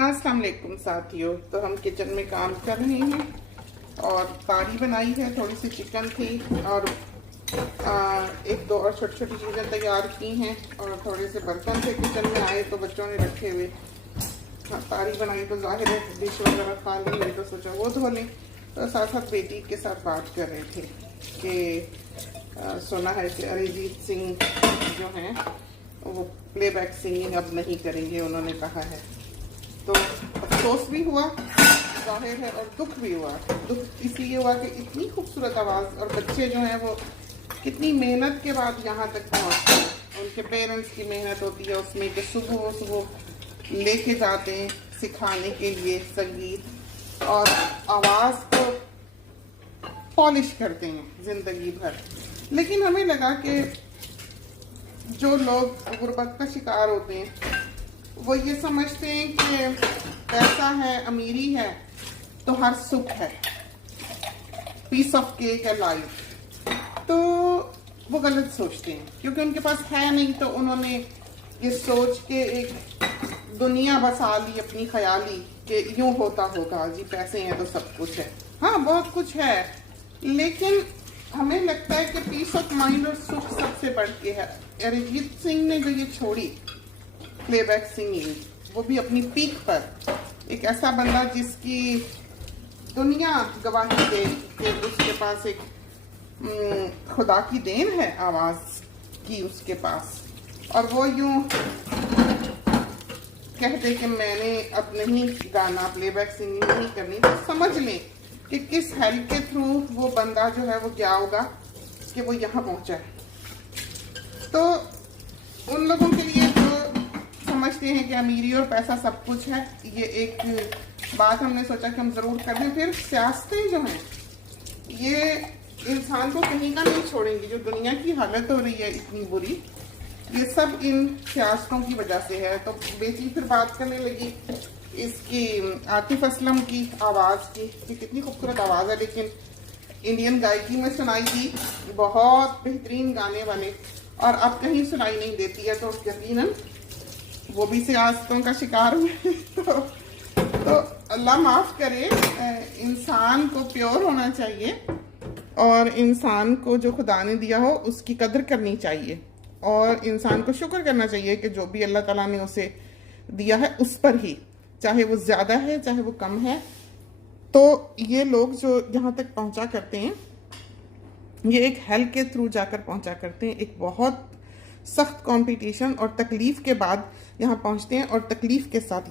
अस्सलाम वालेकुम साथियों। तो हम किचन में काम कर रहे हैं और तारी बनाई है, थोड़ी सी चिकन थी और एक दो और छोटी छोटी चीज़ें तैयार की हैं और थोड़े से बर्तन थे किचन में आए तो बच्चों ने रखे हुए। हाँ, तारी बनाई तो जाहिर है डिश वगैरह खा लेंगे तो सोचा वो धो लें। तो साथ साथ बेटी के साथ बात कर रहे थे कि सुना है कि अरिजीत सिंह जो हैं वो प्लेबैक सिंगिंग अब नहीं करेंगे, उन्होंने कहा है। तो अफसोस भी हुआ जाहिर है और दुख भी हुआ। दुख इसलिए हुआ कि इतनी खूबसूरत आवाज़ और बच्चे जो हैं वो कितनी मेहनत के बाद यहाँ तक पहुँचते हैं। उनके पेरेंट्स की मेहनत होती है उसमें कि सुबह सुबह लेके जाते हैं सिखाने के लिए संगीत और आवाज़ को पॉलिश करते हैं ज़िंदगी भर। लेकिन हमें लगा कि जो लोग गुर्बत का शिकार होते हैं वो ये समझते हैं कि पैसा है, अमीरी है तो हर सुख है, पीस ऑफ केक है लाइफ। तो वो गलत सोचते हैं क्योंकि उनके पास है नहीं, तो उन्होंने ये सोच के एक दुनिया बसा ली अपनी ख्याली कि यूं होता होगा जी, पैसे हैं तो सब कुछ है। हाँ, बहुत कुछ है, लेकिन हमें लगता है कि पीस ऑफ माइंड और सुख सबसे बढ़ के है। अरिजीत सिंह ने जो ये छोड़ी प्लेबैक सिंगिंग, वो भी अपनी पीक पर, एक ऐसा बंदा जिसकी दुनिया गवाही दे कि उसके पास एक खुदा की देन है आवाज़ की उसके पास, और वो यूं कह दे कि मैंने अब नहीं गाना, प्लेबैक सिंगिंग नहीं करनी, तो समझ लें कि किस हेल के थ्रू वो बंदा जो है वो क्या होगा कि वो यहाँ पहुँचा है। तो उन लोगों के लिए जो समझते हैं कि अमीरी और पैसा सब कुछ है, ये एक बात हमने सोचा कि हम ज़रूर कर दें। फिर सियासतें जो हैं ये इंसान को कहीं का नहीं छोड़ेंगी। जो दुनिया की हालत हो रही है इतनी बुरी, ये सब इन सियासतों की वजह से है। तो बेटी फिर बात करने लगी इसकी आतिफ असलम की आवाज़ की कि कितनी खूबसूरत आवाज़ है, लेकिन इंडियन गायकी में सुनाई थी बहुत बेहतरीन गाने वाले और अब कहीं सुनाई नहीं देती है। तो यकीनन वो भी सियासतों का शिकार हुए। तो अल्लाह माफ़ करे, इंसान को प्योर होना चाहिए और इंसान को जो खुदा ने दिया हो उसकी कदर करनी चाहिए और इंसान को शुक्र करना चाहिए कि जो भी अल्लाह ताला ने उसे दिया है उस पर ही, चाहे वो ज़्यादा है चाहे वो कम है। तो ये लोग जो यहाँ तक पहुँचा करते हैं ये एक हेल के थ्रू जाकर पहुँचा करते हैं, एक बहुत सख्त कंपटीशन और तकलीफ़ के बाद यहाँ पहुँचते हैं और तकलीफ़ के साथ ये